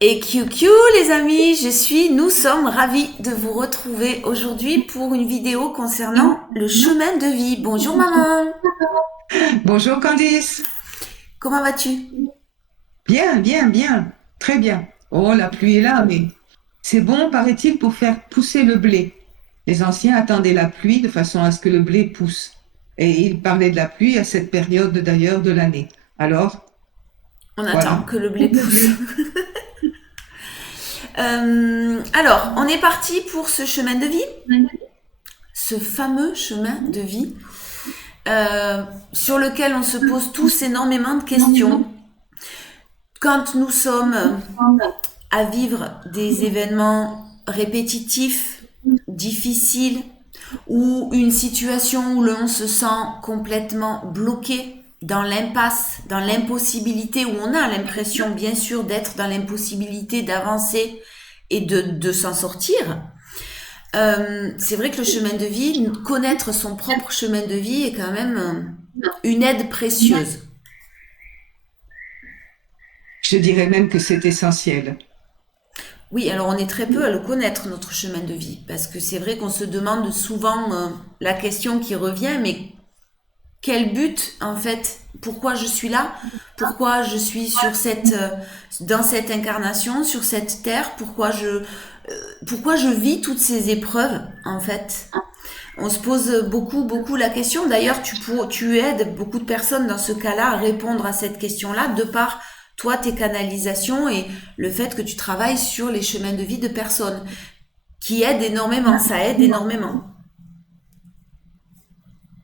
Et QQ les amis, nous sommes ravis de vous retrouver aujourd'hui pour une vidéo concernant le chemin de vie. Bonjour maman, Bonjour Candice. comment vas-tu? Bien, bien, bien. Très bien. Oh, la pluie est là, mais c'est bon, paraît-il, pour faire pousser le blé. Les anciens attendaient la pluie de façon à ce que le blé pousse. Et ils parlaient de la pluie à cette période d'ailleurs de l'année. Alors, On attend voilà. que le blé pousse. Alors, on est parti pour ce chemin de vie, ce fameux chemin de vie sur lequel on se pose tous énormément de questions. Quand nous sommes à vivre des événements répétitifs, difficiles, ou une situation où l'on se sent complètement bloqué dans l'impasse, dans l'impossibilité, où on a l'impression bien sûr d'être dans l'impossibilité d'avancer et de s'en sortir. C'est vrai que le chemin de vie, connaître son propre chemin de vie est quand même une aide précieuse. Je dirais même que c'est essentiel. Oui, alors on est très peu à le connaître, notre chemin de vie, parce que c'est vrai qu'on se demande souvent la question qui revient, mais quel but en fait? Pourquoi je suis là? Pourquoi je suis dans cette incarnation, sur cette terre? Pourquoi je vis toutes ces épreuves en fait? On se pose beaucoup la question. D'ailleurs, tu aides beaucoup de personnes dans ce cas-là à répondre à cette question-là de par toi, tes canalisations et le fait que tu travailles sur les chemins de vie de personnes qui aident énormément. Ça aide énormément.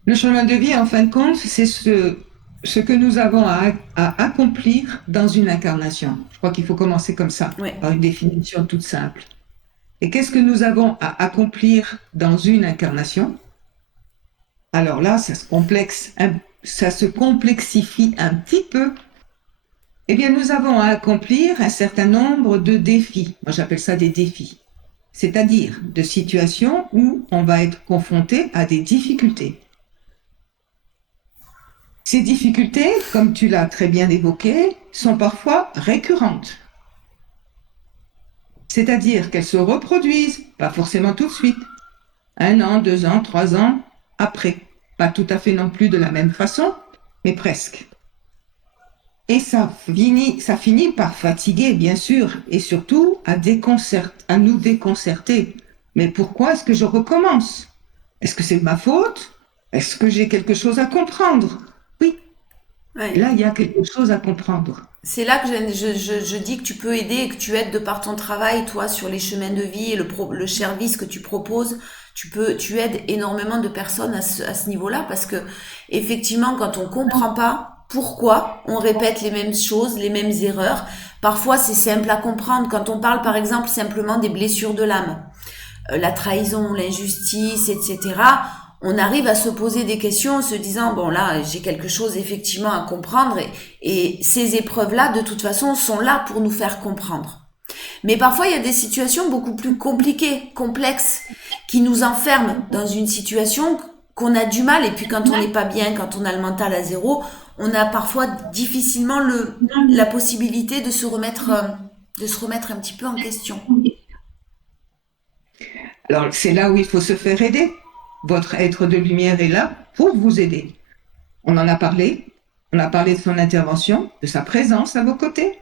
Le chemin de vie, en fin de compte, c'est ce que nous avons à accomplir dans une incarnation. Je crois qu'il faut commencer comme ça, Ouais. par une définition toute simple. Et qu'est-ce que nous avons à accomplir dans une incarnation? Alors là, ça se complexifie un petit peu. Eh bien, nous avons à accomplir un certain nombre de défis. Moi, j'appelle ça des défis. C'est-à-dire de situations où on va être confronté à des difficultés. Ces difficultés, comme tu l'as très bien évoqué, sont parfois récurrentes. C'est-à-dire qu'elles se reproduisent, pas forcément tout de suite, 1 an, 2 ans, 3 ans après. Pas tout à fait non plus de la même façon, mais presque. Et ça finit par fatiguer, bien sûr, et surtout à nous déconcerter. Mais pourquoi est-ce que je recommence? Est-ce que c'est de ma faute? Est-ce que j'ai quelque chose à comprendre? Oui, Ouais. là, il y a quelque chose à comprendre. C'est là que je dis que tu peux aider et que tu aides de par ton travail, toi, sur les chemins de vie et le service que tu proposes. Tu aides énormément de personnes à ce niveau-là parce que, effectivement, quand on comprend pas pourquoi on répète les mêmes choses, les mêmes erreurs, parfois c'est simple à comprendre. Quand on parle, par exemple, simplement des blessures de l'âme, la trahison, l'injustice, etc., on arrive à se poser des questions en se disant, bon là, j'ai quelque chose effectivement à comprendre et ces épreuves-là, de toute façon, sont là pour nous faire comprendre. Mais parfois, il y a des situations beaucoup plus compliquées, complexes, qui nous enferment dans une situation qu'on a du mal. Et puis quand on n'est pas bien, quand on a le mental à zéro, on a parfois difficilement la possibilité de se remettre un petit peu en question. Alors, c'est là où il faut se faire aider. Votre être de lumière est là pour vous aider. On en a parlé. On a parlé de son intervention, de sa présence à vos côtés.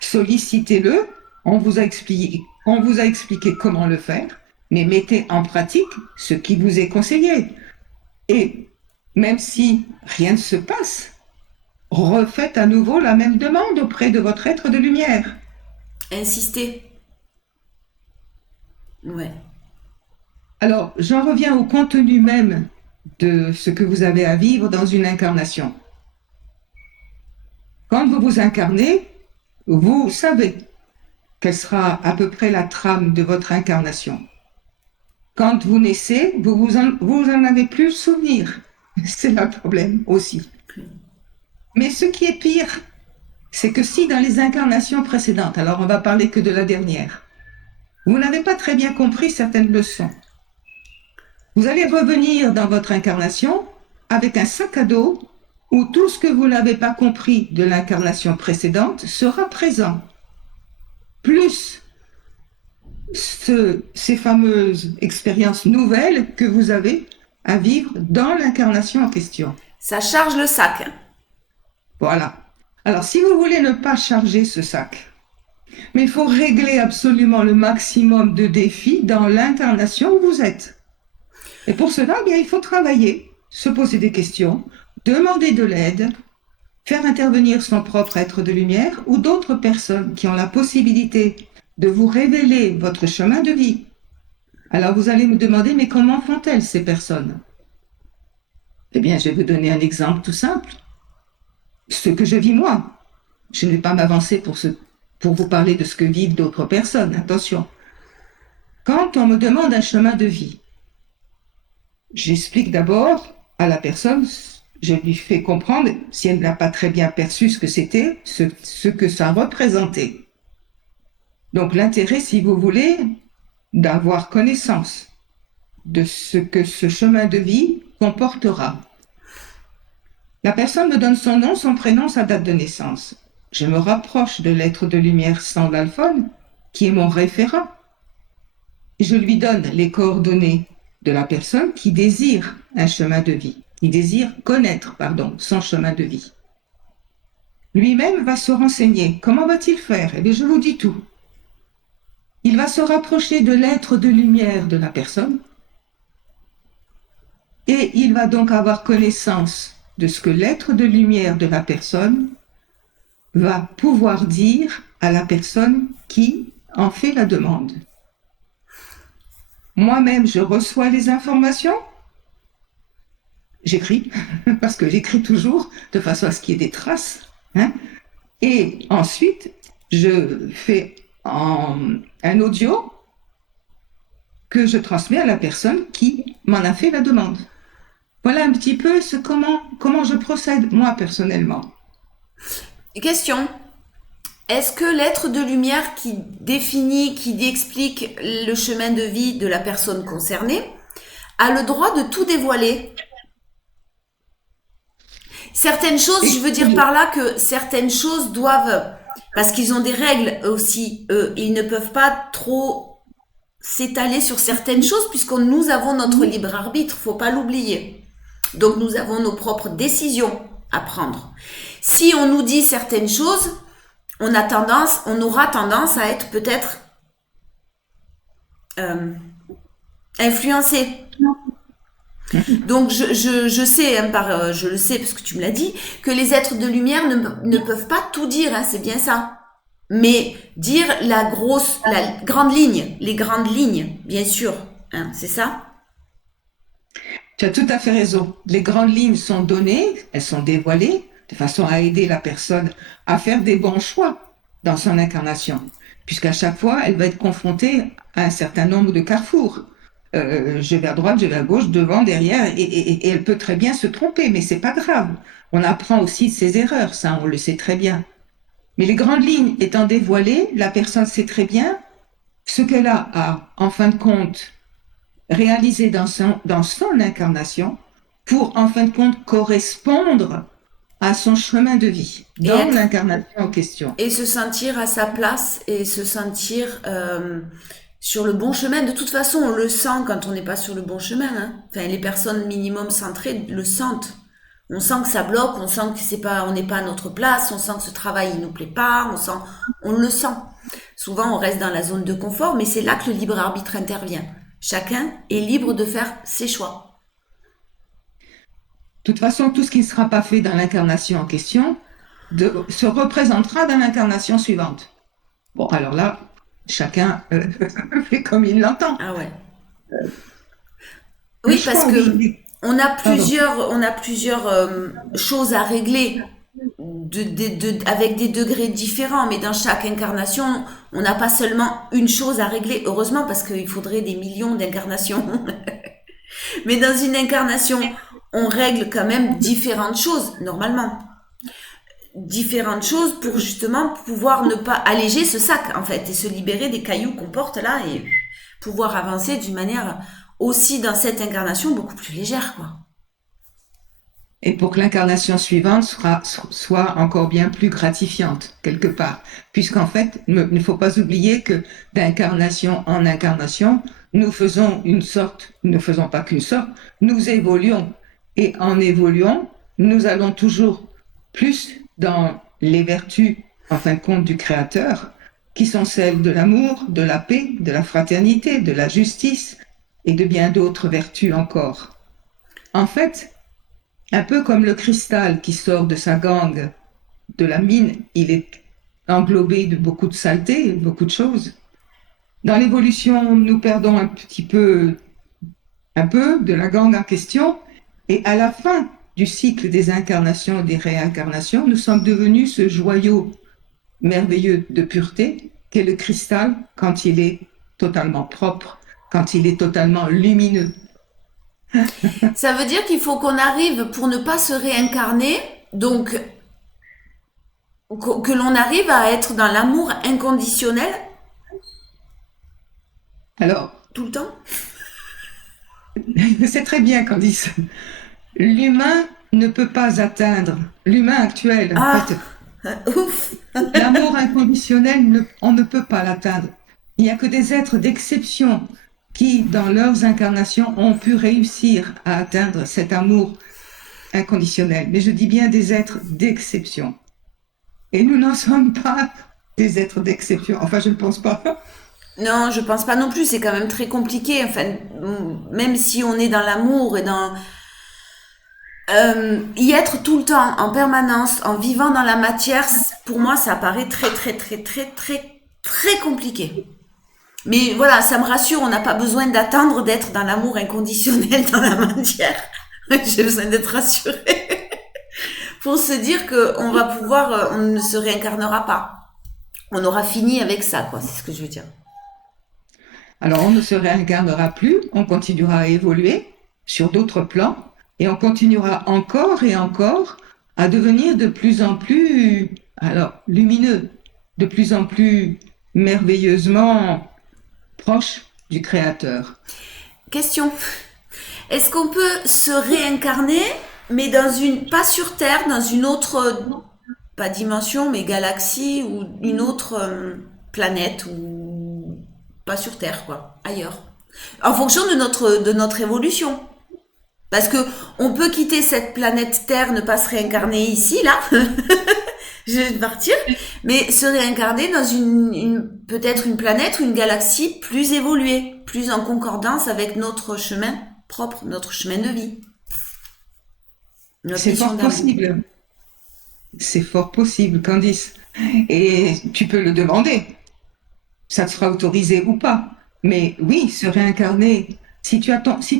Sollicitez-le. On vous a expliqué comment le faire, mais mettez en pratique ce qui vous est conseillé. Et même si rien ne se passe, refaites à nouveau la même demande auprès de votre être de lumière. Insister. Ouais. Alors, j'en reviens au contenu même de ce que vous avez à vivre dans une incarnation. Quand vous vous incarnez, vous savez quelle sera à peu près la trame de votre incarnation. Quand vous naissez, vous en avez plus le souvenir. C'est là le problème aussi. Mais ce qui est pire, c'est que si dans les incarnations précédentes, alors on va parler que de la dernière, vous n'avez pas très bien compris certaines leçons, vous allez revenir dans votre incarnation avec un sac à dos où tout ce que vous n'avez pas compris de l'incarnation précédente sera présent. plus ces fameuses expériences nouvelles que vous avez à vivre dans l'incarnation en question. Ça charge le sac. Voilà. Alors, si vous voulez ne pas charger ce sac, mais il faut régler absolument le maximum de défis dans l'incarnation où vous êtes. Et pour cela, bien, il faut travailler, se poser des questions, demander de l'aide, faire intervenir son propre être de lumière ou d'autres personnes qui ont la possibilité de vous révéler votre chemin de vie. Alors vous allez me demander, mais comment font-elles ces personnes? Eh bien, je vais vous donner un exemple tout simple. Ce que je vis moi. Je ne vais pas m'avancer pour vous parler de ce que vivent d'autres personnes. Attention. Quand on me demande un chemin de vie, j'explique d'abord à la personne, je lui fais comprendre, si elle n'a pas très bien perçu ce que c'était, ce que ça représentait. Donc l'intérêt, si vous voulez, d'avoir connaissance de ce que ce chemin de vie comportera. La personne me donne son nom, son prénom, sa date de naissance. Je me rapproche de l'être de lumière Sandalphon, qui est mon référent. Je lui donne les coordonnées de la personne qui désire un chemin de vie, qui désire connaître, son chemin de vie. Lui-même va se renseigner. Comment va-t-il faire? Eh bien, je vous dis tout. Il va se rapprocher de l'être de lumière de la personne et il va donc avoir connaissance de ce que l'être de lumière de la personne va pouvoir dire à la personne qui en fait la demande. Moi-même, je reçois les informations, j'écris, parce que j'écris toujours de façon à ce qu'il y ait des traces, et ensuite, je fais un audio que je transmets à la personne qui m'en a fait la demande. Voilà un petit peu comment je procède, moi, personnellement. Question. Est-ce que l'être de lumière qui définit, qui explique le chemin de vie de la personne concernée a le droit de tout dévoiler? Certaines choses, je veux dire par là que certaines choses doivent, parce qu'ils ont des règles aussi, ils ne peuvent pas trop s'étaler sur certaines choses puisque nous avons notre libre arbitre, faut pas l'oublier. Donc nous avons nos propres décisions à prendre. Si on nous dit certaines choses, on aura tendance à être peut-être influencé. Donc je sais, je le sais parce que tu me l'as dit, que les êtres de lumière ne peuvent pas tout dire, c'est bien ça. Mais dire la grande ligne, les grandes lignes, bien sûr, c'est ça. Tu as tout à fait raison. Les grandes lignes sont données, elles sont dévoilées, de façon à aider la personne à faire des bons choix dans son incarnation, puisqu'à chaque fois, elle va être confrontée à un certain nombre de carrefours. Je vais à droite, je vais à gauche, devant, derrière, et elle peut très bien se tromper, mais c'est pas grave. On apprend aussi de ses erreurs, ça, on le sait très bien. Mais les grandes lignes étant dévoilées, la personne sait très bien ce qu'elle a, en fin de compte, réalisé dans son incarnation pour, en fin de compte, correspondre à son chemin de vie dans l'incarnation en question. Et se sentir à sa place et se sentir sur le bon chemin. De toute façon, on le sent quand on n'est pas sur le bon chemin. Enfin, les personnes minimum centrées le sentent. On sent que ça bloque, on sent que on n'est pas à notre place, on sent que ce travail il nous plaît pas, on le sent. Souvent, on reste dans la zone de confort, mais c'est là que le libre arbitre intervient. Chacun est libre de faire ses choix. De toute façon, tout ce qui ne sera pas fait dans l'incarnation en question se représentera dans l'incarnation suivante. Bon, alors là, chacun fait comme il l'entend. Ah ouais. Oui, parce que on a plusieurs choses à régler avec des degrés différents, mais dans chaque incarnation, on n'a pas seulement une chose à régler, heureusement, parce qu'il faudrait des millions d'incarnations. Mais dans une incarnation, on règle quand même différentes choses, normalement. Différentes choses pour justement pouvoir ne pas alléger ce sac, en fait, et se libérer des cailloux qu'on porte là, et pouvoir avancer d'une manière aussi dans cette incarnation beaucoup plus légère, quoi. et pour que l'incarnation suivante soit encore bien plus gratifiante, quelque part. Puisqu'en fait, il ne faut pas oublier que d'incarnation en incarnation, nous ne faisons pas qu'une sorte, nous évoluons. Et en évoluant, nous allons toujours plus dans les vertus, en fin de compte, du Créateur, qui sont celles de l'amour, de la paix, de la fraternité, de la justice et de bien d'autres vertus encore. En fait, un peu comme le cristal qui sort de sa gangue, de la mine, il est englobé de beaucoup de saleté, beaucoup de choses. Dans l'évolution, nous perdons un peu de la gangue en question, et à la fin du cycle des incarnations et des réincarnations, nous sommes devenus ce joyau merveilleux de pureté qu'est le cristal quand il est totalement propre, quand il est totalement lumineux. Ça veut dire qu'il faut qu'on arrive pour ne pas se réincarner, donc que l'on arrive à être dans l'amour inconditionnel Alors, tout le temps. c'est très bien Candice. L'humain ne peut pas atteindre, l'humain actuel, en Ah, fait, ouf. l'amour inconditionnel, on ne peut pas l'atteindre. Il n'y a que des êtres d'exception qui, dans leurs incarnations, ont pu réussir à atteindre cet amour inconditionnel. Mais je dis bien des êtres d'exception. Et nous n'en sommes pas des êtres d'exception. Enfin, je ne pense pas. Non, je pense pas non plus. C'est quand même très compliqué. Enfin, même si on est dans l'amour et dans y être tout le temps, en permanence, en vivant dans la matière, pour moi, ça paraît très, très, très, très, très, très compliqué. Mais voilà, ça me rassure. On n'a pas besoin d'attendre d'être dans l'amour inconditionnel dans la matière. J'ai besoin d'être rassurée pour se dire que on va pouvoir, on ne se réincarnera pas. On aura fini avec ça, quoi. C'est ce que je veux dire. Alors, on ne se réincarnera plus, on continuera à évoluer sur d'autres plans et on continuera encore et encore à devenir de plus en plus, alors, lumineux, de plus en plus merveilleusement proche du Créateur. Question. Est-ce qu'on peut se réincarner, mais pas sur Terre, dans une autre, pas dimension, mais galaxie ou une autre planète ou pas sur Terre, quoi, ailleurs. En fonction de notre évolution. Parce que on peut quitter cette planète Terre, ne pas se réincarner ici, là. Je vais partir, mais se réincarner dans peut-être une planète ou une galaxie plus évoluée, plus en concordance avec notre chemin propre, notre chemin de vie. Notre C'est mission fort d'amour. possible. C'est fort possible, Candice. Et tu peux le demander. Ça te sera autorisé ou pas. Mais oui, se réincarner, si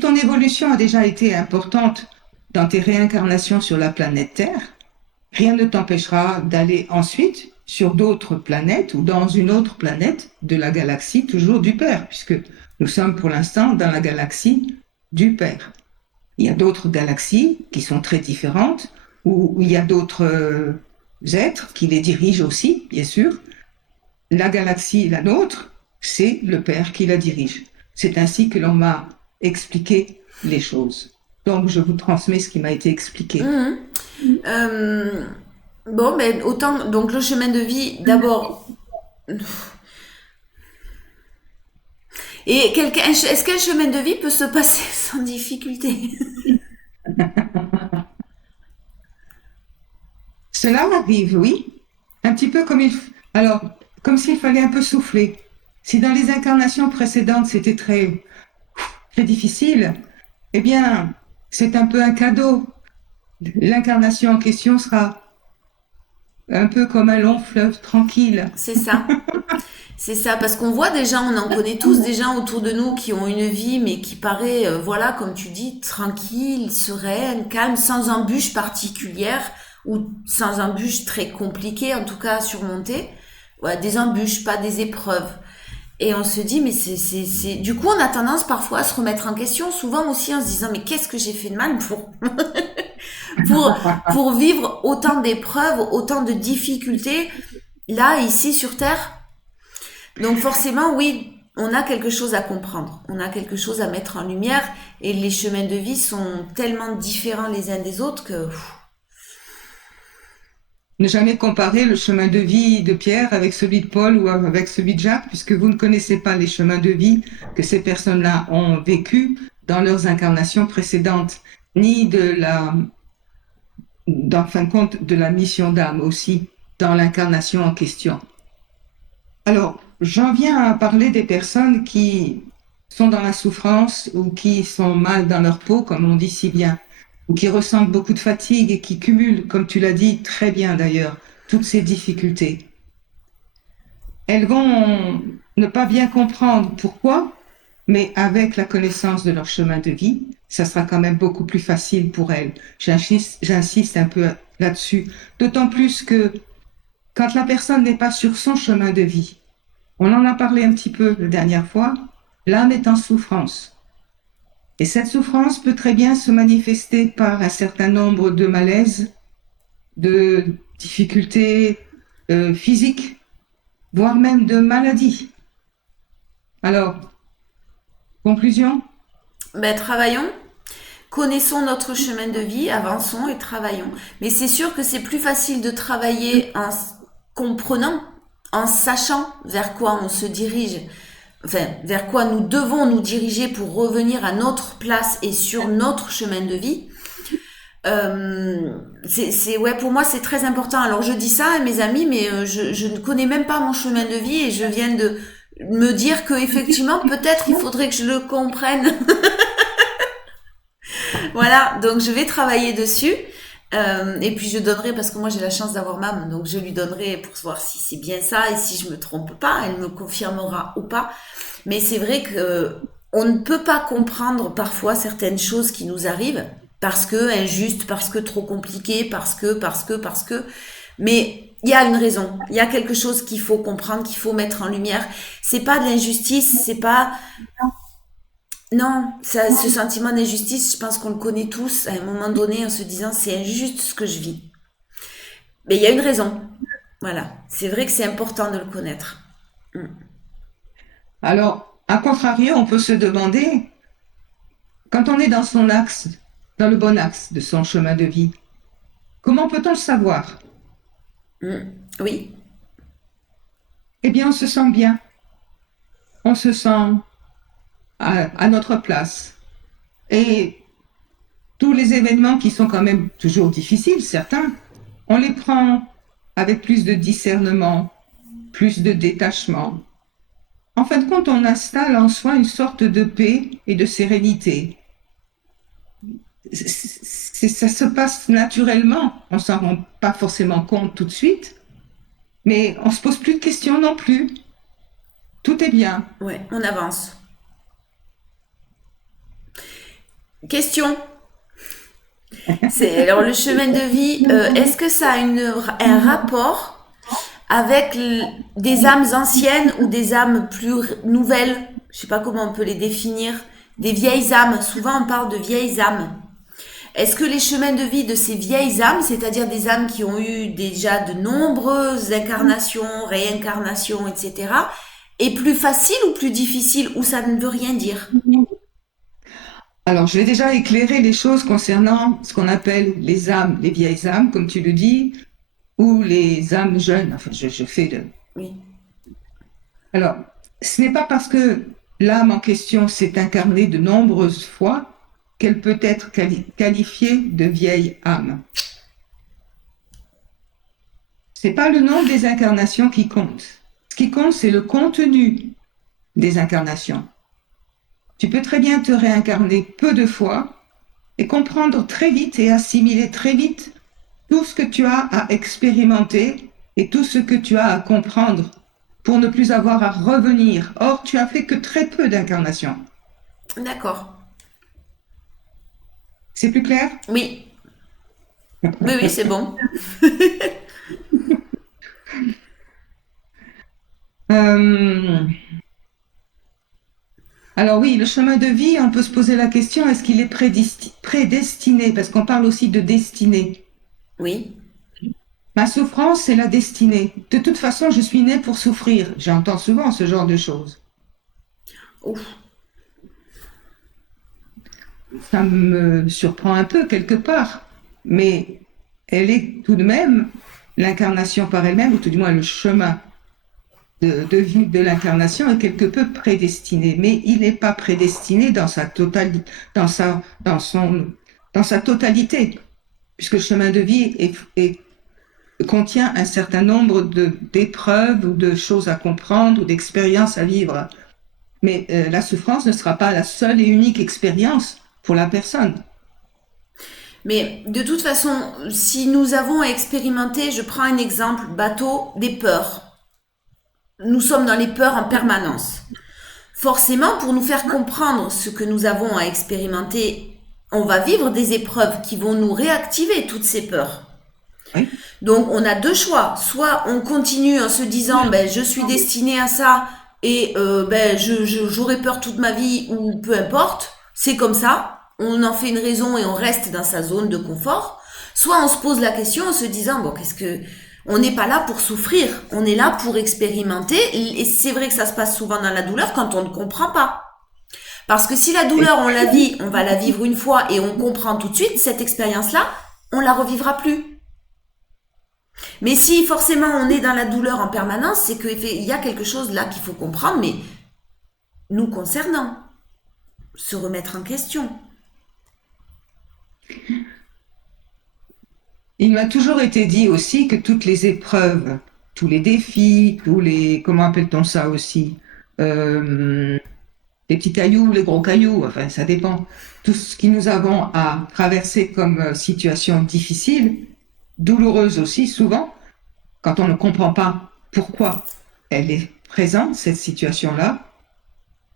ton évolution a déjà été importante dans tes réincarnations sur la planète Terre, rien ne t'empêchera d'aller ensuite sur d'autres planètes ou dans une autre planète de la galaxie, toujours du Père, puisque nous sommes pour l'instant dans la galaxie du Père. Il y a d'autres galaxies qui sont très différentes, où il y a d'autres êtres qui les dirigent aussi, bien sûr. La galaxie, la nôtre, c'est le Père qui la dirige. C'est ainsi que l'on m'a expliqué les choses. Donc, je vous transmets ce qui m'a été expliqué. Mhm. Euh, bon, ben autant donc le chemin de vie d'abord. Et est-ce qu'un chemin de vie peut se passer sans difficulté? Cela arrive, oui. Un petit peu alors, comme s'il fallait un peu souffler. Si dans les incarnations précédentes, c'était très difficile, eh bien, c'est un peu un cadeau. L'incarnation en question sera un peu comme un long fleuve tranquille. C'est ça. C'est ça, parce qu'on voit des gens, on en connaît tous des gens autour de nous qui ont une vie, mais qui paraît, voilà, comme tu dis, tranquille, sereine, calme, sans embûches particulières, ou sans embûches très compliquées, en tout cas à surmonter. Ouais, des embûches, pas des épreuves. Et on se dit, mais du coup, on a tendance parfois à se remettre en question, souvent aussi en se disant, mais qu'est-ce que j'ai fait de mal pour, pour vivre autant d'épreuves, autant de difficultés, là, ici, sur Terre? Donc forcément, oui, on a quelque chose à comprendre, on a quelque chose à mettre en lumière et les chemins de vie sont tellement différents les uns des autres que Ne jamais comparer le chemin de vie de Pierre avec celui de Paul ou avec celui de Jacques, puisque vous ne connaissez pas les chemins de vie que ces personnes-là ont vécu dans leurs incarnations précédentes, ni en fin de compte, de la mission d'âme aussi dans l'incarnation en question. Alors, j'en viens à parler des personnes qui sont dans la souffrance ou qui sont mal dans leur peau, comme on dit si bien, ou qui ressentent beaucoup de fatigue et qui cumulent, comme tu l'as dit très bien d'ailleurs, toutes ces difficultés. Elles vont ne pas bien comprendre pourquoi, mais avec la connaissance de leur chemin de vie, ça sera quand même beaucoup plus facile pour elles. J'insiste un peu là-dessus, d'autant plus que quand la personne n'est pas sur son chemin de vie, on en a parlé un petit peu la dernière fois, l'âme est en souffrance. Et cette souffrance peut très bien se manifester par un certain nombre de malaises, de difficultés physiques, voire même de maladies. Alors, conclusion? ben, travaillons, connaissons notre chemin de vie, avançons et travaillons. Mais c'est sûr que c'est plus facile de travailler en comprenant, en sachant vers quoi on se dirige, enfin, vers quoi nous devons nous diriger pour revenir à notre place et sur notre chemin de vie. Ouais, pour moi c'est très important. Alors je dis ça à mes amis, mais je ne connais même pas mon chemin de vie et je viens de me dire que effectivement peut-être il faudrait que je le comprenne. Voilà, donc je vais travailler dessus. Et puis je donnerai, parce que moi j'ai la chance d'avoir maman, donc je lui donnerai pour voir si c'est bien ça et si je me trompe pas, elle me confirmera ou pas. Mais c'est vrai que on ne peut pas comprendre parfois certaines choses qui nous arrivent parce que injuste, parce que trop compliqué, parce que. Mais il y a une raison, il y a quelque chose qu'il faut comprendre, qu'il faut mettre en lumière. C'est pas de l'injustice, c'est pas. Non, ça, ce sentiment d'injustice, je pense qu'on le connaît tous à un moment donné en se disant c'est injuste ce que je vis. Mais il y a une raison. Voilà. C'est vrai que c'est important de le connaître. Mm. Alors, à contrario, on peut se demander, quand on est dans son axe, dans le bon axe de son chemin de vie, comment peut-on le savoir? Mm. Oui. Eh bien, on se sent bien, on se sent à notre place. Et tous les événements qui sont quand même toujours difficiles, certains, on les prend avec plus de discernement, plus de détachement. En fin de compte, on installe en soi une sorte de paix et de sérénité. Ça se passe naturellement, on s'en rend pas forcément compte tout de suite, mais on se pose plus de questions non plus. Tout est bien. Ouais, on avance. Question. C'est alors le chemin de vie. Est-ce que ça a un rapport avec des âmes anciennes ou des âmes plus nouvelles? Je sais pas comment on peut les définir. Des vieilles âmes. Souvent on parle de vieilles âmes. Est-ce que les chemins de vie de ces vieilles âmes, c'est-à-dire des âmes qui ont eu déjà de nombreuses incarnations, réincarnations, etc., est plus facile ou plus difficile ou ça ne veut rien dire? Alors, je vais déjà éclairer les choses concernant ce qu'on appelle les âmes, les vieilles âmes, comme tu le dis, ou les âmes jeunes. Enfin, je fais de. Oui. Alors, ce n'est pas parce que l'âme en question s'est incarnée de nombreuses fois qu'elle peut être qualifiée de vieille âme. C'est pas le nombre des incarnations qui compte. Ce qui compte, c'est le contenu des incarnations. Tu peux très bien te réincarner peu de fois et comprendre très vite et assimiler très vite tout ce que tu as à expérimenter et tout ce que tu as à comprendre pour ne plus avoir à revenir. Or, tu as fait que très peu d'incarnations. D'accord. C'est plus clair? Oui. Oui, oui, c'est bon. Euh, alors oui, le chemin de vie, on peut se poser la question, est-ce qu'il est prédestiné? Parce qu'on parle aussi de destinée. Oui. Ma souffrance, c'est la destinée. De toute façon, je suis née pour souffrir. J'entends souvent ce genre de choses. Ouf. Ça me surprend un peu quelque part, mais elle est tout de même l'incarnation par elle-même, ou tout du moins le chemin de vie de l'incarnation est quelque peu prédestiné, mais il n'est pas prédestiné dans sa totalité, dans sa totalité, puisque le chemin de vie contient un certain nombre d'épreuves ou de choses à comprendre ou d'expériences à vivre. Mais la souffrance ne sera pas la seule et unique expérience pour la personne. Mais de toute façon, si nous avons à expérimenter, je prends un exemple bateau, des peurs. Nous sommes dans les peurs en permanence. Forcément, pour nous faire comprendre ce que nous avons à expérimenter, on va vivre des épreuves qui vont nous réactiver toutes ces peurs. Oui. Donc, on a deux choix. Soit on continue en se disant, ben, je suis destiné à ça et ben, j'aurai peur toute ma vie ou peu importe. C'est comme ça. On en fait une raison et on reste dans sa zone de confort. Soit on se pose la question en se disant, bon, on n'est pas là pour souffrir, on est là pour expérimenter, et c'est vrai que ça se passe souvent dans la douleur quand on ne comprend pas. Parce que si la douleur, on la vit, on va la vivre une fois et on comprend tout de suite, cette expérience-là, on la revivra plus. Mais si forcément on est dans la douleur en permanence, c'est qu'il y a quelque chose là qu'il faut comprendre, mais nous concernant, se remettre en question. Il m'a toujours été dit aussi que toutes les épreuves, tous les défis, comment appelle-t-on ça aussi, les petits cailloux, les gros cailloux, enfin ça dépend, tout ce que nous avons à traverser comme situation difficile, douloureuse aussi souvent, quand on ne comprend pas pourquoi elle est présente, cette situation-là.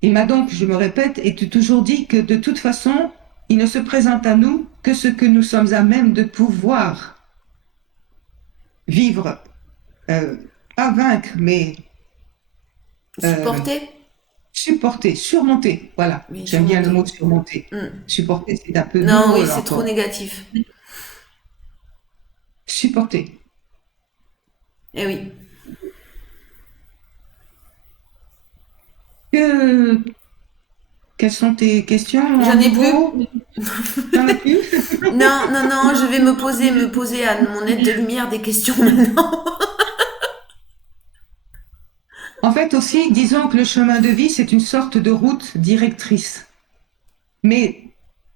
Il m'a donc, je me répète, et toujours dit que de toute façon, il ne se présente à nous que ce que nous sommes à même de pouvoir vivre, pas vaincre, mais Supporter, surmonter. Voilà, oui, j'aime bien le mot surmonter. Supporter, c'est un peu non, douloureux, oui, c'est trop négatif. Supporter. Eh oui. Quelles sont tes questions? J'en ai plus. T'en as plus? Non, je vais me poser à mon aide de lumière des questions maintenant. En fait aussi, disons que le chemin de vie, c'est une sorte de route directrice. Mais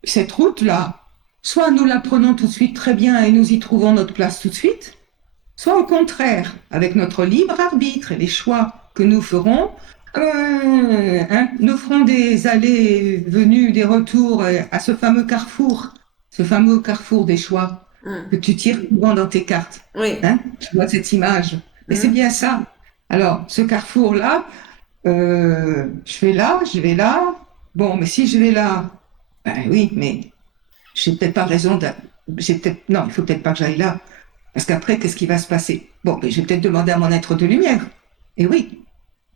cette route-là, soit nous la prenons tout de suite très bien et nous y trouvons notre place tout de suite, soit au contraire, avec notre libre arbitre et les choix que nous ferons, nous ferons des allées, venues, des retours à ce fameux carrefour des choix que tu tires souvent dans tes cartes. Oui. Tu vois cette image. Mais c'est bien ça. Alors, ce carrefour-là, je vais là. Bon, mais si je vais là, ben oui, mais j'ai peut-être pas raison non, il faut peut-être pas que j'aille là. Parce qu'après, qu'est-ce qui va se passer? Bon, mais je vais peut-être demander à mon être de lumière. Et oui.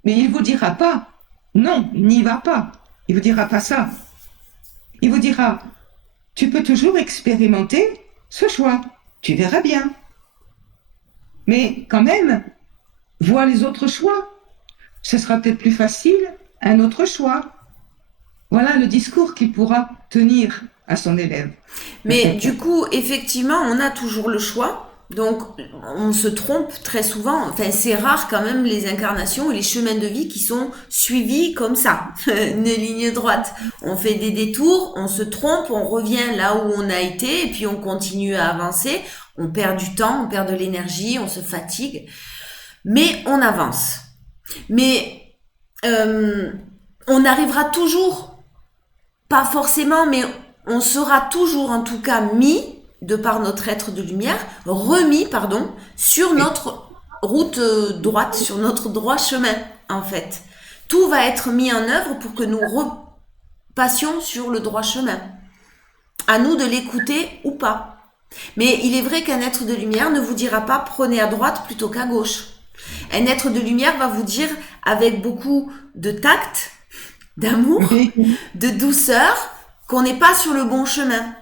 Mais il vous dira pas, non, n'y va pas. Il vous dira pas ça. Il vous dira, tu peux toujours expérimenter ce choix. Tu verras bien. Mais quand même, vois les autres choix. Ce sera peut-être plus facile, un autre choix. Voilà le discours qu'il pourra tenir à son élève. Mais du coup, effectivement, on a toujours le choix. Donc, on se trompe très souvent. Enfin, c'est rare quand même les incarnations et les chemins de vie qui sont suivis comme ça, une ligne droite. On fait des détours, on se trompe, on revient là où on a été et puis on continue à avancer. On perd du temps, on perd de l'énergie, on se fatigue. Mais on avance. Mais on arrivera toujours, pas forcément, mais on sera toujours en tout cas de par notre être de lumière, sur notre route droite, sur notre droit chemin, en fait. Tout va être mis en œuvre pour que nous repassions sur le droit chemin. À nous de l'écouter ou pas. Mais il est vrai qu'un être de lumière ne vous dira pas prenez à droite plutôt qu'à gauche. Un être de lumière va vous dire avec beaucoup de tact, d'amour, de douceur, qu'on n'est pas sur le bon chemin.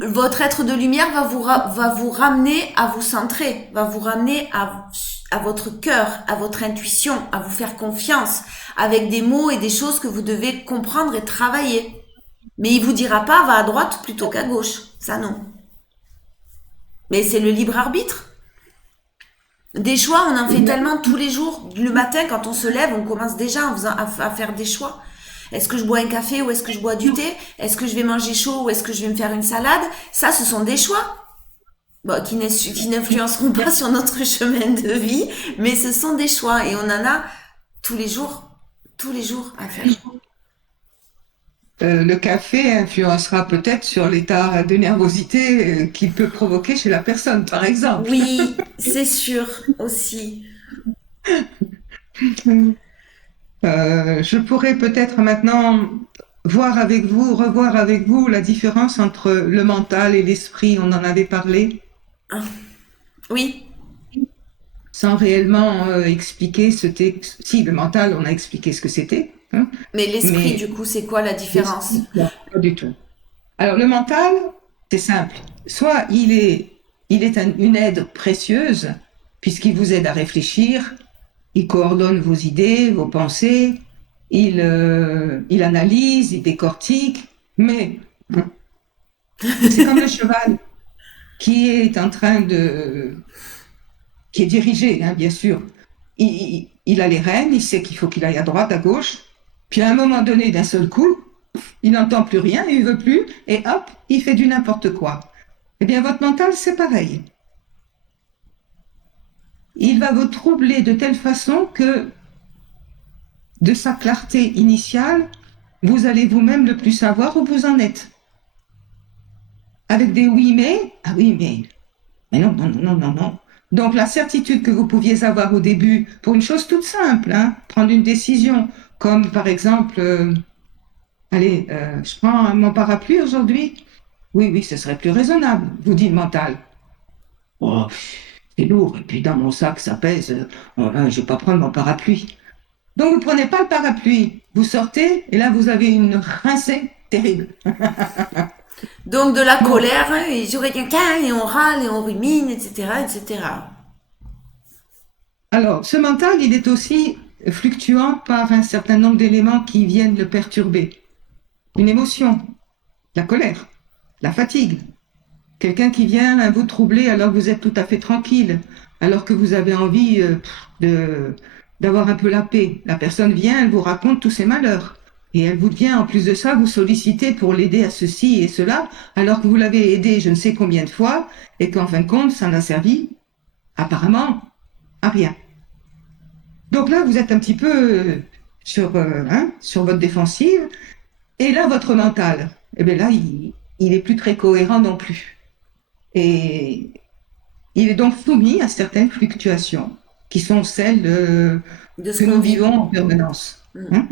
Votre être de lumière va vous ramener à vous centrer, va vous ramener à votre cœur, à votre intuition, à vous faire confiance, avec des mots et des choses que vous devez comprendre et travailler. Mais il vous dira pas va à droite plutôt qu'à gauche. Ça non. Mais c'est le libre arbitre. Des choix, on en fait tellement tous les jours. Le matin, quand on se lève, on commence déjà à faire des choix. Est-ce que je bois un café ou est-ce que je bois du thé? Est-ce que je vais manger chaud ou est-ce que je vais me faire une salade? Ça, ce sont des choix. Bon, qui n'influenceront pas sur notre chemin de vie, mais ce sont des choix et on en a tous les jours à faire. Le café influencera peut-être sur l'état de nervosité qu'il peut provoquer chez la personne, par exemple. Oui, c'est sûr aussi. Je pourrais peut-être maintenant revoir avec vous la différence entre le mental et l'esprit. On en avait parlé, Oui, sans réellement expliquer ce texte. Si, le mental, on a expliqué ce que c'était, hein, mais l'esprit, mais du coup, c'est quoi la différence? l'esprit, non, pas du tout. Alors, le mental, c'est simple. Soit il est une aide précieuse, puisqu'il vous aide à réfléchir, il coordonne vos idées, vos pensées, il analyse, il décortique, mais c'est comme le cheval qui est en train de, qui est dirigé, hein, bien sûr. Il a les rênes, il sait qu'il faut qu'il aille à droite, à gauche, puis à un moment donné, d'un seul coup, il n'entend plus rien, il veut plus, et hop, il fait du n'importe quoi. Eh bien, votre mental, c'est pareil. Il va vous troubler de telle façon que de sa clarté initiale, vous allez vous-même ne plus savoir où vous en êtes. Avec des oui mais, ah oui mais non, non, non, non, non. Donc la certitude que vous pouviez avoir au début, pour une chose toute simple, hein, prendre une décision, comme par exemple, allez, je prends mon parapluie aujourd'hui, oui, oui, ce serait plus raisonnable, vous dit le mental. Oh, c'est lourd, et puis dans mon sac, ça pèse, je vais pas prendre mon parapluie. Donc vous prenez pas le parapluie, vous sortez, et là vous avez une rincée terrible. Donc de la Bon, colère, hein, et j'aurais quelqu'un, et on râle, et on rumine, etc., etc. alors ce mental, il est aussi fluctuant par un certain nombre d'éléments qui viennent le perturber. Une émotion, la colère, la fatigue, quelqu'un qui vient vous troubler alors que vous êtes tout à fait tranquille, alors que vous avez envie de, d'avoir un peu la paix. La personne vient, elle vous raconte tous ses malheurs. Et elle vous vient en plus de ça vous solliciter pour l'aider à ceci et cela, alors que vous l'avez aidé je ne sais combien de fois, et qu'en fin de compte, ça n'a servi apparemment à rien. Donc là, vous êtes un petit peu sur votre défensive, et là, votre mental, eh bien là, il est plus très cohérent non plus. Et il est donc soumis à certaines fluctuations qui sont celles De ce que qu'on nous vit. vivons en permanence. Mm. Hein.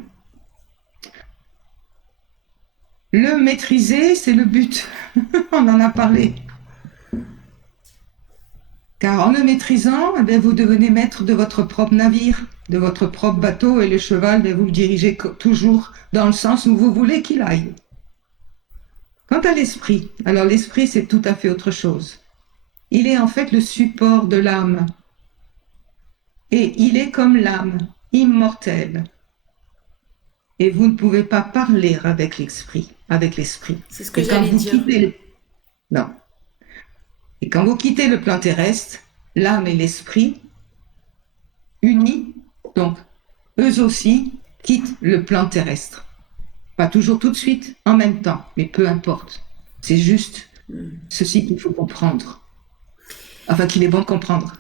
Le maîtriser, c'est le but. On en a parlé. Car en le maîtrisant, eh bien, vous devenez maître de votre propre navire, de votre propre bateau, et le cheval, eh bien, vous le dirigez toujours dans le sens où vous voulez qu'il aille. Quant à l'esprit, alors l'esprit, c'est tout à fait autre chose. Il est en fait le support de l'âme. Et il est comme l'âme, immortel. Et vous ne pouvez pas parler avec l'esprit. C'est ce que Et quand j'allais vous dire. quittez non. Et quand vous quittez le plan terrestre, l'âme et l'esprit, unis, donc eux aussi, quittent le plan terrestre. Pas toujours tout de suite, en même temps, mais peu importe. C'est juste ceci qu'il faut comprendre. Enfin, qu'il est bon de comprendre.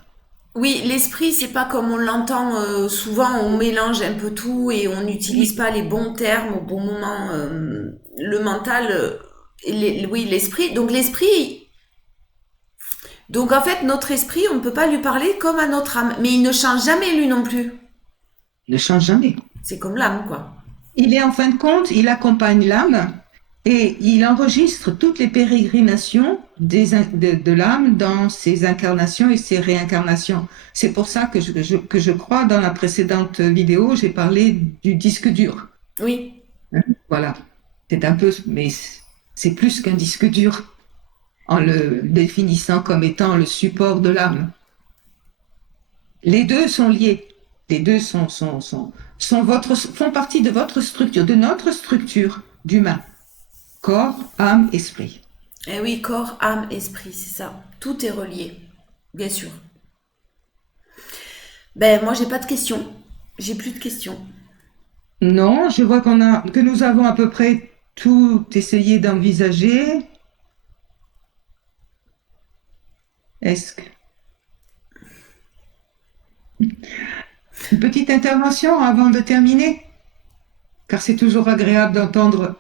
Oui, l'esprit, c'est pas comme on l'entend souvent, on mélange un peu tout et on n'utilise pas les bons termes au bon moment. Le mental, oui, l'esprit. Donc l'esprit, donc en fait, notre esprit, on ne peut pas lui parler comme à notre âme, mais il ne change jamais lui non plus. Il ne change jamais. C'est comme l'âme, quoi. Il est en fin de compte, il accompagne l'âme et il enregistre toutes les pérégrinations de l'âme dans ses incarnations et ses réincarnations. C'est pour ça que je crois, dans la précédente vidéo, j'ai parlé du disque dur. Oui, Voilà. C'est un peu, mais C'est plus qu'un disque dur, en le définissant comme étant le support de l'âme. Les deux sont liés. Les deux font partie de votre structure, de notre structure d'humain. Corps, âme, esprit. Eh oui, corps, âme, esprit, c'est ça. Tout est relié, bien sûr. Ben, moi, j'ai pas de questions. J'ai plus de questions. Non, je vois que nous avons à peu près tout essayé d'envisager. Est-ce que... Une petite intervention avant de terminer? Car c'est toujours agréable d'entendre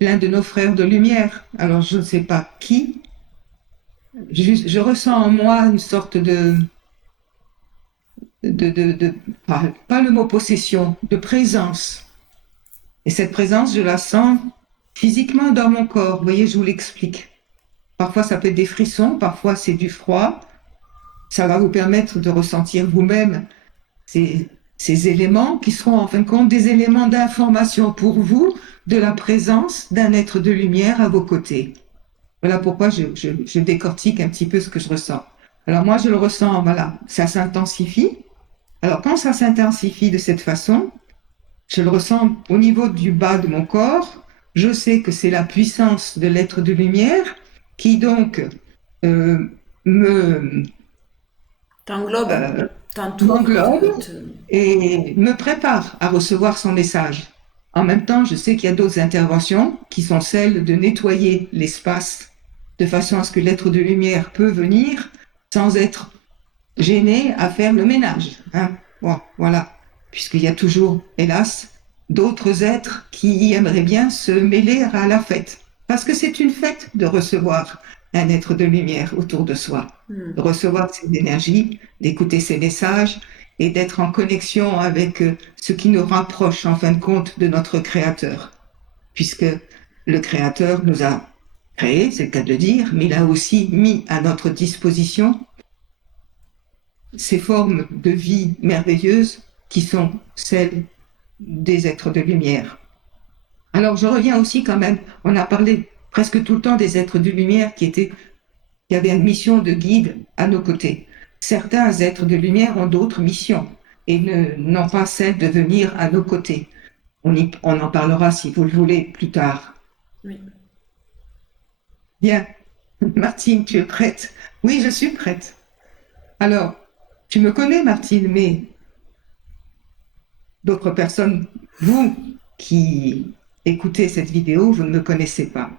l'un de nos frères de lumière. Alors, je ne sais pas qui. Je ressens en moi une sorte pas le mot possession, de présence. Et cette présence, je la sens physiquement dans mon corps. Vous voyez, je vous l'explique. Parfois, ça peut être des frissons, parfois, c'est du froid. Ça va vous permettre de ressentir vous-même ces éléments qui seront en fin de compte des éléments d'information pour vous de la présence d'un être de lumière à vos côtés. Voilà pourquoi je décortique un petit peu ce que je ressens. Alors moi, je le ressens, voilà, ça s'intensifie. Alors quand ça s'intensifie de cette façon, je le ressens au niveau du bas de mon corps. Je sais que c'est la puissance de l'être de lumière qui donc euh, me T'englobes, euh, t'entoures, m'englobe et me prépare à recevoir son message. En même temps, je sais qu'il y a d'autres interventions qui sont celles de nettoyer l'espace de façon à ce que l'être de lumière peut venir sans être gêné à faire le ménage. Hein. Bon, voilà. Puisqu'il y a toujours, hélas, d'autres êtres qui aimeraient bien se mêler à la fête. Parce que c'est une fête de recevoir un être de lumière autour de soi, de recevoir ses énergies, d'écouter ses messages et d'être en connexion avec ce qui nous rapproche en fin de compte de notre Créateur. Puisque le Créateur nous a créés, c'est le cas de le dire, mais il a aussi mis à notre disposition ces formes de vie merveilleuses qui sont celles des êtres de lumière. Alors je reviens aussi quand même, on a parlé presque tout le temps des êtres de lumière qui avaient une mission de guide à nos côtés. Certains êtres de lumière ont d'autres missions et n'ont pas celle de venir à nos côtés. On en parlera si vous le voulez plus tard. Oui. Bien. Martine, tu es prête? Oui, je suis prête. Alors, tu me connais, Martine, mais d'autres personnes, vous qui écoutez cette vidéo, vous ne me connaissez pas.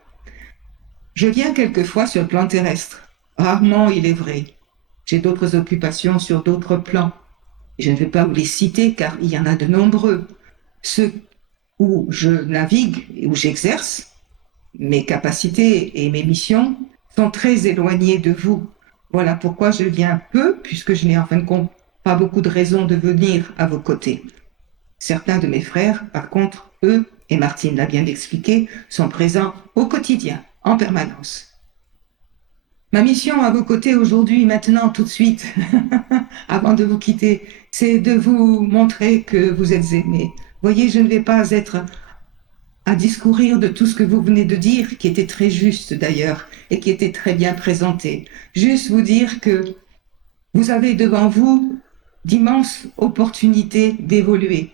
Je viens quelquefois sur le plan terrestre. Rarement, il est vrai. J'ai d'autres occupations sur d'autres plans. Je ne vais pas vous les citer car il y en a de nombreux. Ceux où je navigue et où j'exerce, mes capacités et mes missions sont très éloignées de vous. Voilà pourquoi je viens peu, puisque je n'ai en fin de compte pas beaucoup de raisons de venir à vos côtés. Certains de mes frères, par contre, eux, et Martine l'a bien expliqué, sont présents au quotidien, en permanence. Ma mission à vos côtés aujourd'hui, maintenant, tout de suite, avant de vous quitter, c'est de vous montrer que vous êtes aimés. Voyez, je ne vais pas être à discourir de tout ce que vous venez de dire, qui était très juste d'ailleurs, et qui était très bien présenté. Juste vous dire que vous avez devant vous d'immenses opportunités d'évoluer.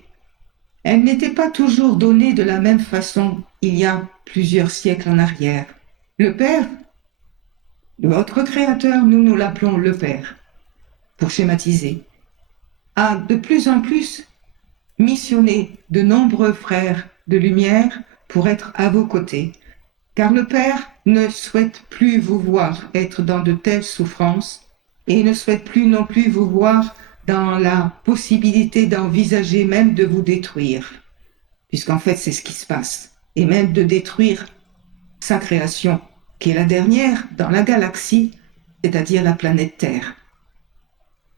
Elles n'étaient pas toujours données de la même façon il y a plusieurs siècles en arrière. Le Père, votre Créateur, nous l'appelons le Père, pour schématiser, a de plus en plus missionné de nombreux frères de lumière pour être à vos côtés. Car le Père ne souhaite plus vous voir être dans de telles souffrances et il ne souhaite plus non plus vous voir dans la possibilité d'envisager même de vous détruire, puisqu'en fait c'est ce qui se passe, et même de détruire sa création, qui est la dernière dans la galaxie, c'est-à-dire la planète Terre.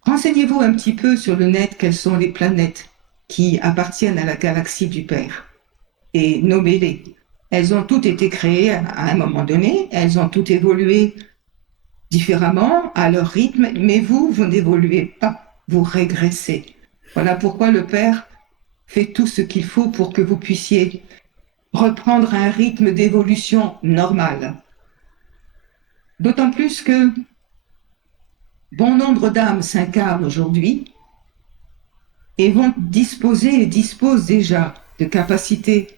Renseignez-vous un petit peu sur le net quelles sont les planètes qui appartiennent à la galaxie du Père et nommez-les. Elles ont toutes été créées à un moment donné, elles ont toutes évolué différemment à leur rythme, mais vous n'évoluez pas, vous régressez. Voilà pourquoi le Père fait tout ce qu'il faut pour que vous puissiez reprendre un rythme d'évolution normal. D'autant plus que bon nombre d'âmes s'incarnent aujourd'hui et vont disposer et disposent déjà de capacités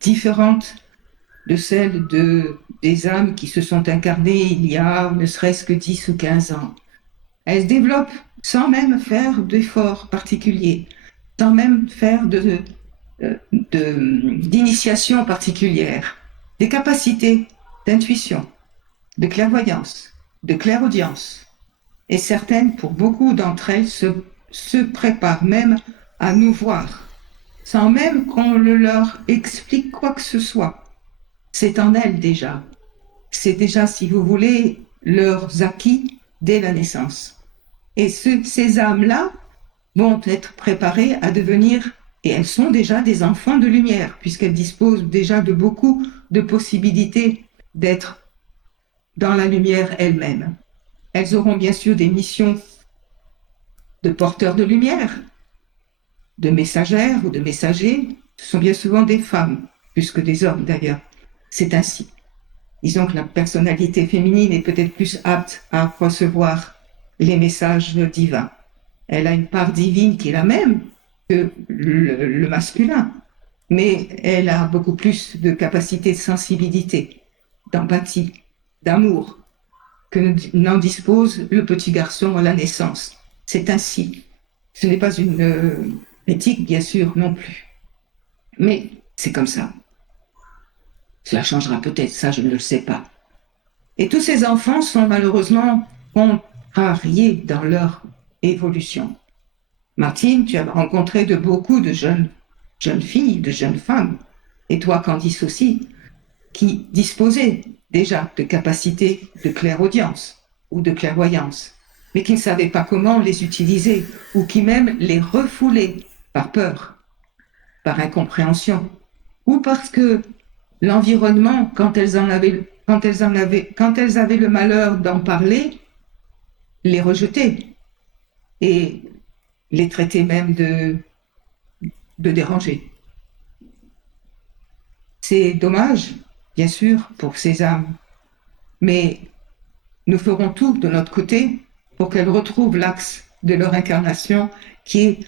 différentes de celles des âmes qui se sont incarnées il y a ne serait-ce que 10 ou 15 ans. Elles se développent sans même faire d'efforts particuliers, sans même faire d'initiation particulière, des capacités d'intuition, de clairvoyance, de clairaudience. Et certaines, pour beaucoup d'entre elles, se préparent même à nous voir, sans même qu'on leur explique quoi que ce soit. C'est en elles déjà. C'est déjà, si vous voulez, leurs acquis dès la naissance. Et ces âmes-là vont être préparées à devenir, et elles sont déjà des enfants de lumière, puisqu'elles disposent déjà de beaucoup de possibilités d'être dans la lumière elles-mêmes. Elles auront bien sûr des missions de porteurs de lumière, de messagères ou de messagers. Ce sont bien souvent des femmes, plus que des hommes d'ailleurs. C'est ainsi. Disons que la personnalité féminine est peut-être plus apte à recevoir les messages divins. Elle a une part divine qui est la même que le masculin, mais elle a beaucoup plus de capacité de sensibilité, d'empathie, d'amour, que n'en dispose le petit garçon à la naissance. C'est ainsi. Ce n'est pas une éthique, bien sûr, non plus. Mais c'est comme ça. Cela changera peut-être, ça je ne le sais pas. Et tous ces enfants sont malheureusement contrariés dans leur évolution. Martine, tu as rencontré beaucoup de jeunes filles, de jeunes femmes, et toi Candice aussi, qui disposaient déjà de capacités de clairaudience ou de clairvoyance, mais qui ne savaient pas comment les utiliser, ou qui même les refoulaient par peur, par incompréhension, ou parce que l'environnement, quand elles avaient le malheur d'en parler, les rejetait et les traitait même de déranger. C'est dommage, bien sûr, pour ces âmes, mais nous ferons tout de notre côté pour qu'elles retrouvent l'axe de leur incarnation, qui est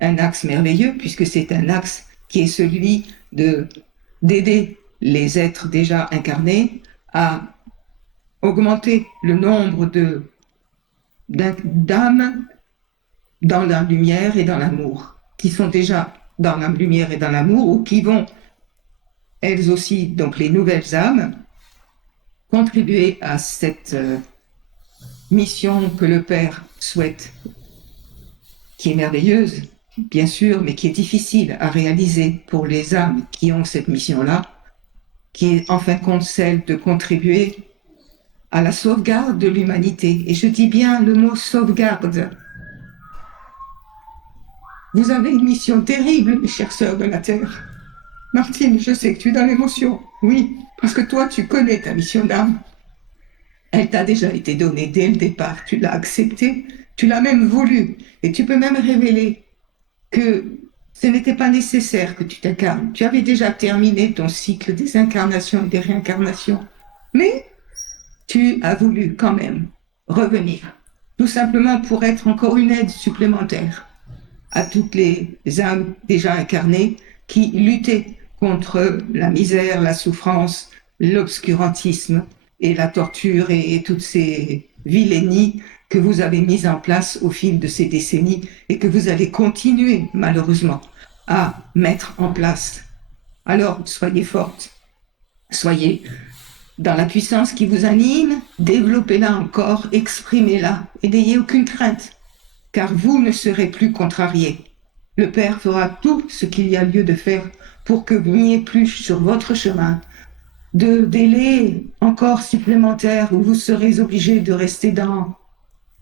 un axe merveilleux, puisque c'est un axe qui est celui d'aider les êtres déjà incarnés à augmenter le nombre d'âmes dans la lumière et dans l'amour, qui sont déjà dans la lumière et dans l'amour, ou qui vont, elles aussi, donc les nouvelles âmes, contribuer à cette mission que le Père souhaite, qui est merveilleuse, bien sûr, mais qui est difficile à réaliser pour les âmes qui ont cette mission-là, qui est en fin de compte celle de contribuer à la sauvegarde de l'humanité. Et je dis bien le mot sauvegarde. Vous avez une mission terrible, mes chères sœurs de la Terre. Martine, je sais que tu es dans l'émotion. Oui, parce que toi, tu connais ta mission d'âme. Elle t'a déjà été donnée dès le départ. Tu l'as acceptée, tu l'as même voulu. Et tu peux même révéler que ce n'était pas nécessaire que tu t'incarnes. Tu avais déjà terminé ton cycle des incarnations et des réincarnations. Mais tu as voulu quand même revenir, tout simplement pour être encore une aide supplémentaire à toutes les âmes déjà incarnées qui luttaient contre la misère, la souffrance, l'obscurantisme et la torture et toutes ces vilainies que vous avez mises en place au fil de ces décennies et que vous allez continuer malheureusement à mettre en place. Alors soyez fortes, soyez dans la puissance qui vous anime, développez-la encore, exprimez-la et n'ayez aucune crainte, car vous ne serez plus contrariés. Le Père fera tout ce qu'il y a lieu de faire pour que vous n'ayez plus sur votre chemin de délais encore supplémentaires où vous serez obligés de rester dans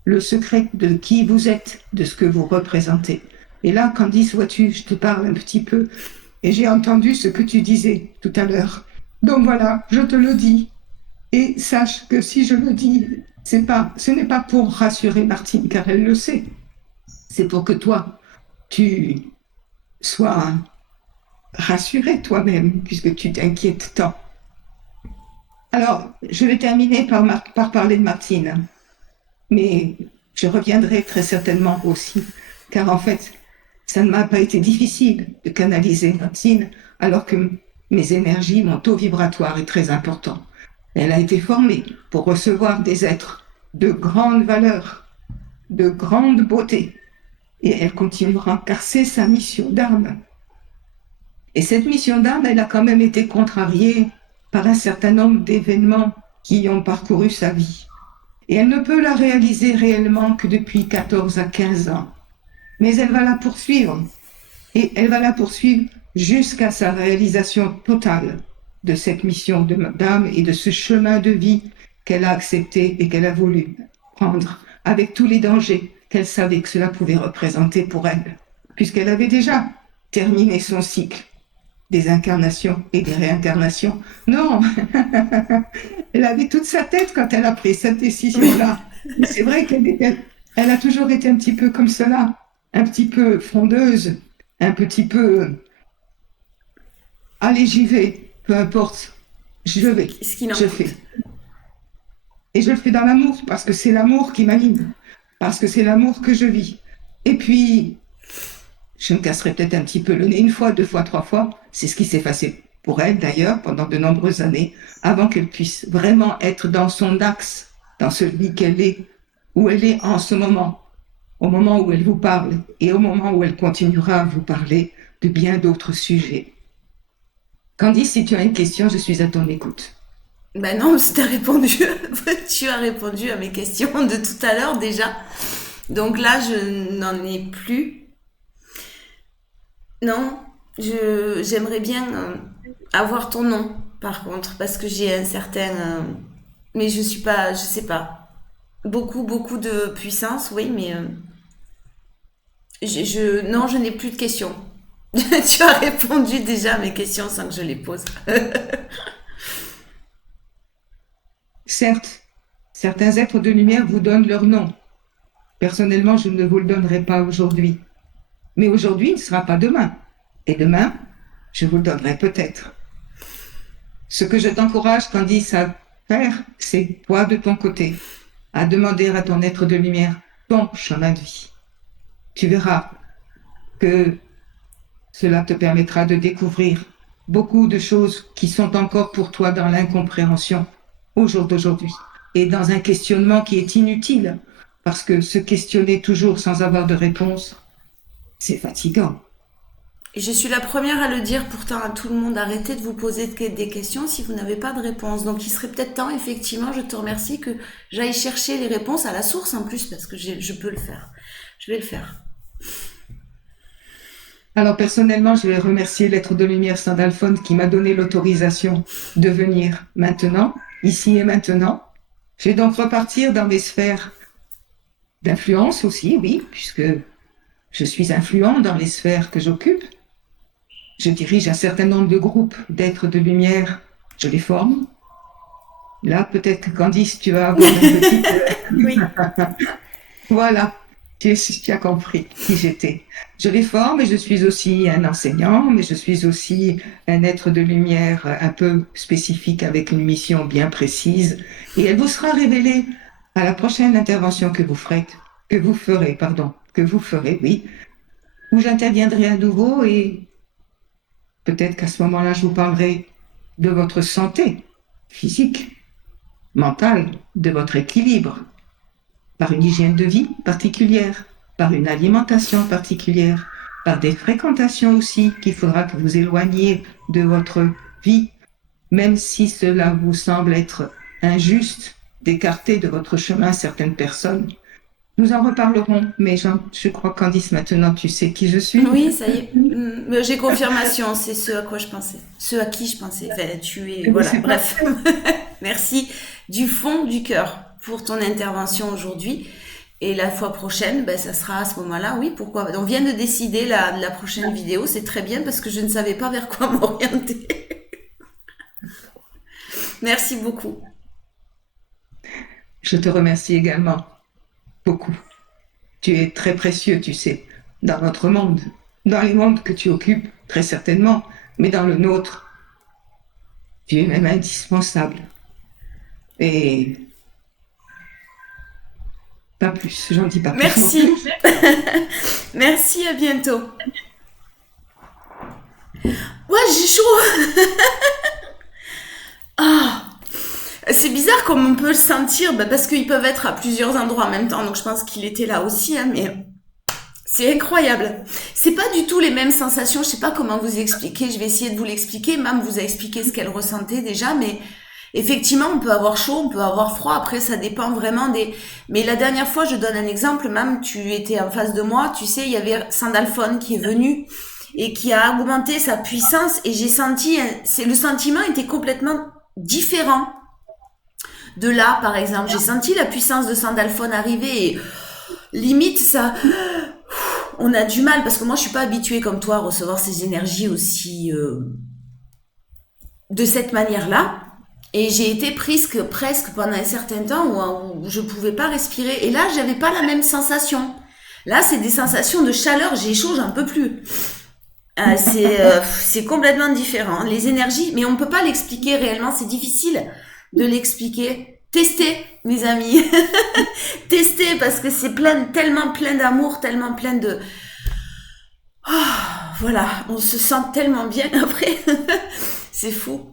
le secret de qui vous êtes, de ce que vous représentez. Et là, Candice, vois-tu, je te parle un petit peu et j'ai entendu ce que tu disais tout à l'heure. Donc voilà, je te le dis. Et sache que si je le dis, ce n'est pas pour rassurer Martine, car elle le sait. C'est pour que toi, tu sois rassurer toi-même, puisque tu t'inquiètes tant. Alors, je vais terminer par parler de Martine, mais je reviendrai très certainement aussi, car en fait, ça ne m'a pas été difficile de canaliser Martine, alors que mes énergies, mon taux vibratoire est très important. Elle a été formée pour recevoir des êtres de grande valeur, de grande beauté, et elle continuera, car c'est sa mission d'âme. Et cette mission d'âme, elle a quand même été contrariée par un certain nombre d'événements qui ont parcouru sa vie. Et elle ne peut la réaliser réellement que depuis 14 à 15 ans. Mais elle va la poursuivre. Et elle va la poursuivre jusqu'à sa réalisation totale de cette mission d'âme et de ce chemin de vie qu'elle a accepté et qu'elle a voulu prendre, avec tous les dangers qu'elle savait que cela pouvait représenter pour elle, puisqu'elle avait déjà terminé son cycle des incarnations et des réincarnations. Non, elle avait toute sa tête quand elle a pris cette décision-là. C'est vrai elle a toujours été un petit peu comme cela, un petit peu frondeuse, un petit peu allez, j'y vais, peu importe, je vais, Ce qu'il en je coûte. fais. Et je le fais dans l'amour, parce que c'est l'amour qui m'anime, parce que c'est l'amour que je vis. Et puis, je me casserai peut-être un petit peu le nez une fois, deux fois, trois fois. C'est ce qui s'est passé pour elle d'ailleurs pendant de nombreuses années, avant qu'elle puisse vraiment être dans son axe, dans celui qu'elle est, où elle est en ce moment, au moment où elle vous parle et au moment où elle continuera à vous parler de bien d'autres sujets. Candice, si tu as une question, je suis à ton écoute. Ben non, tu as répondu. Tu as répondu à mes questions de tout à l'heure déjà. Donc là, je n'en ai plus. Non, j'aimerais bien avoir ton nom, par contre, parce que j'ai un certain, mais je suis pas, je sais pas, beaucoup de puissance, oui, mais non, je n'ai plus de questions. Tu as répondu déjà à mes questions sans que je les pose. Certes, certains êtres de lumière vous donnent leur nom. Personnellement, je ne vous le donnerai pas aujourd'hui. Mais aujourd'hui ne sera pas demain. Et demain, je vous le donnerai peut-être. Ce que je t'encourage, Candice, à faire, c'est toi de ton côté, à demander à ton être de lumière ton chemin de vie. Tu verras que cela te permettra de découvrir beaucoup de choses qui sont encore pour toi dans l'incompréhension au jour d'aujourd'hui et dans un questionnement qui est inutile parce que se questionner toujours sans avoir de réponse, c'est fatigant. Je suis la première à le dire pourtant à tout le monde, arrêtez de vous poser des questions si vous n'avez pas de réponse. Donc il serait peut-être temps, effectivement, je te remercie, que j'aille chercher les réponses à la source en plus, parce que je peux le faire. Je vais le faire. Alors personnellement, je vais remercier l'être de lumière Sandalphone qui m'a donné l'autorisation de venir maintenant, ici et maintenant. Je vais donc repartir dans mes sphères d'influence aussi, oui, puisque je suis influent dans les sphères que j'occupe. Je dirige un certain nombre de groupes d'êtres de lumière, je les forme. Là, peut-être que Candice, tu vas avoir une petite... Oui. Voilà, tu as compris qui j'étais. Je les forme et je suis aussi un enseignant, mais je suis aussi un être de lumière un peu spécifique avec une mission bien précise. Et elle vous sera révélée à la prochaine intervention que vous ferez, oui, où j'interviendrai à nouveau et peut-être qu'à ce moment-là, je vous parlerai de votre santé physique, mentale, de votre équilibre, par une hygiène de vie particulière, par une alimentation particulière, par des fréquentations aussi qu'il faudra que vous éloigniez de votre vie, même si cela vous semble être injuste d'écarter de votre chemin certaines personnes. Nous en reparlerons, mais je crois, Candice, maintenant tu sais qui je suis. Oui, ça y est. J'ai confirmation, c'est ce à quoi je pensais. Ce à qui je pensais. Enfin, tu es. Voilà, bref. Merci du fond du cœur pour ton intervention aujourd'hui. Et la fois prochaine, ben, ça sera à ce moment-là, oui, pourquoi. On vient de décider la prochaine vidéo, c'est très bien parce que je ne savais pas vers quoi m'orienter. Merci beaucoup. Je te remercie également beaucoup. Tu es très précieux, tu sais, dans notre monde, dans les mondes que tu occupes, très certainement, Mais dans le nôtre, tu es même indispensable. Et pas plus, j'en dis pas plus non Merci. plus. Merci, à bientôt. Ouais, j'ai chaud. Ah, c'est bizarre comme on peut le sentir, parce qu'ils peuvent être à plusieurs endroits en même temps, donc je pense qu'il était là aussi, hein, mais c'est incroyable. C'est pas du tout les mêmes sensations, je sais pas comment vous expliquer, je vais essayer de vous l'expliquer. Mam vous a expliqué ce qu'elle ressentait déjà, mais effectivement, on peut avoir chaud, on peut avoir froid, après ça dépend vraiment des... Mais la dernière fois, je donne un exemple, Mam, tu étais en face de moi, tu sais, il y avait Sandalphon qui est venu et qui a augmenté sa puissance, et j'ai senti, le sentiment était complètement différent de là, par exemple. J'ai senti la puissance de Sandalphon arriver et limite ça, on a du mal, parce que moi je suis pas habituée comme toi à recevoir ces énergies aussi de cette manière-là. Et j'ai été prise presque pendant un certain temps où je pouvais pas respirer. Et là, j'avais pas la même sensation. Là, c'est des sensations de chaleur. J'ai chaud, j'en peux plus. C'est complètement différent. Les énergies, mais on peut pas l'expliquer réellement. C'est difficile de l'expliquer. Testez, mes amis. Testez, parce que c'est tellement plein d'amour, tellement plein de... Oh, voilà, on se sent tellement bien après. C'est fou.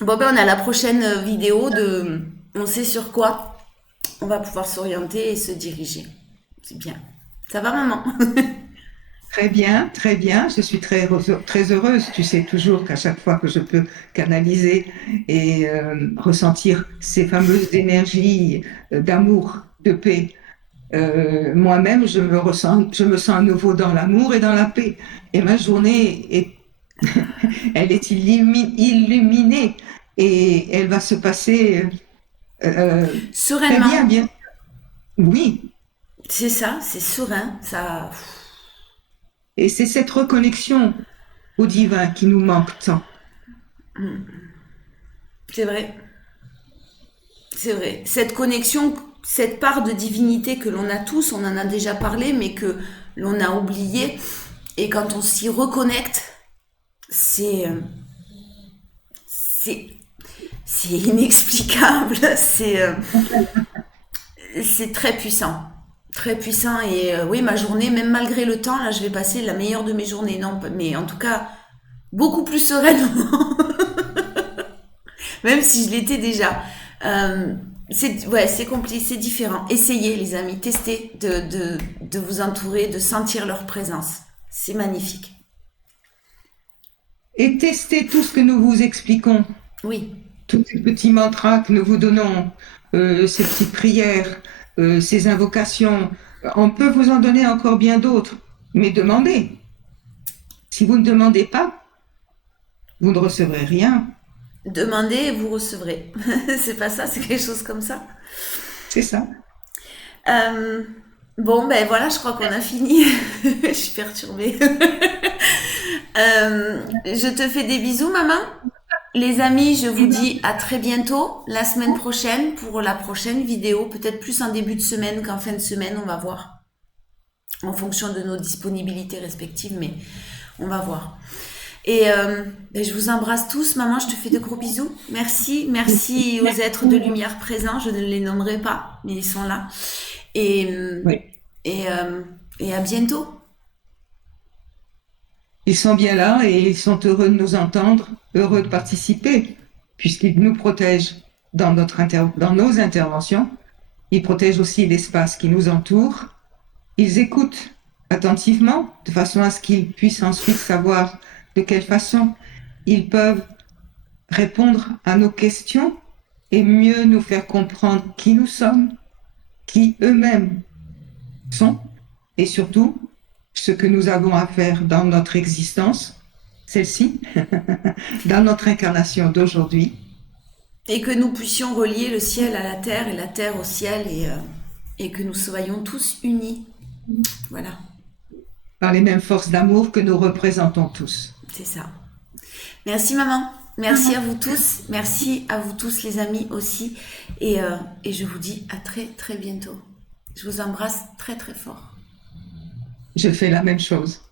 Bon, on a la prochaine vidéo de... On sait sur quoi on va pouvoir s'orienter et se diriger. C'est bien. Ça va, maman? Très bien, très bien. Je suis très heureuse. Tu sais toujours qu'à chaque fois que je peux canaliser et ressentir ces fameuses énergies d'amour, de paix, moi-même, je me sens à nouveau dans l'amour et dans la paix. Et ma journée elle est illuminée et elle va se passer très Sereinement. bien. Oui. C'est ça, c'est serein. Ça... Et c'est cette reconnexion au divin qui nous manque tant. C'est vrai. C'est vrai. Cette connexion, cette part de divinité que l'on a tous, on en a déjà parlé, mais que l'on a oublié. Et quand on s'y reconnecte, c'est inexplicable. C'est très puissant. Très puissant. Et oui, ma journée, même malgré le temps, là, je vais passer la meilleure de mes journées. Non, mais en tout cas, beaucoup plus sereinement. Même si je l'étais déjà. C'est compliqué, c'est différent. Essayez, les amis, testez de vous entourer, de sentir leur présence. C'est magnifique. Et testez tout ce que nous vous expliquons, Oui, tous ces petits mantras que nous vous donnons, ces petites prières, ces invocations. On peut vous en donner encore bien d'autres, mais demandez. Si vous ne demandez pas, vous ne recevrez rien. demandez et vous recevrez. C'est pas ça, c'est quelque chose comme ça. C'est ça. Euh, bon, ben voilà, je crois qu'on a fini. Je suis perturbée. Je te fais des bisous, maman. Les amis, je vous dis à très bientôt, la semaine prochaine, pour la prochaine vidéo. Peut-être plus en début de semaine qu'en fin de semaine, on va voir. En fonction de nos disponibilités respectives, mais on va voir. Et je vous embrasse tous. Maman, je te fais de gros bisous. Merci. Merci aux êtres de lumière présents. Je ne les nommerai pas, mais ils sont là. Et, Oui. et à bientôt. Ils sont bien là et ils sont heureux de nous entendre, heureux de participer, puisqu'ils nous protègent dans nos interventions. Ils protègent aussi l'espace qui nous entoure. Ils écoutent attentivement, de façon à ce qu'ils puissent ensuite savoir de quelle façon ils peuvent répondre à nos questions et mieux nous faire comprendre qui nous sommes, qui eux-mêmes sont, et surtout ce que nous avons à faire dans notre existence, celle-ci, dans notre incarnation d'aujourd'hui. Et que nous puissions relier le ciel à la terre et la terre au ciel et que nous soyons tous unis. Voilà. Par les mêmes forces d'amour que nous représentons tous. C'est ça. Merci maman. Merci à vous tous. Merci à vous tous les amis aussi. Et je vous dis à très très bientôt. Je vous embrasse très très fort. Je fais la même chose.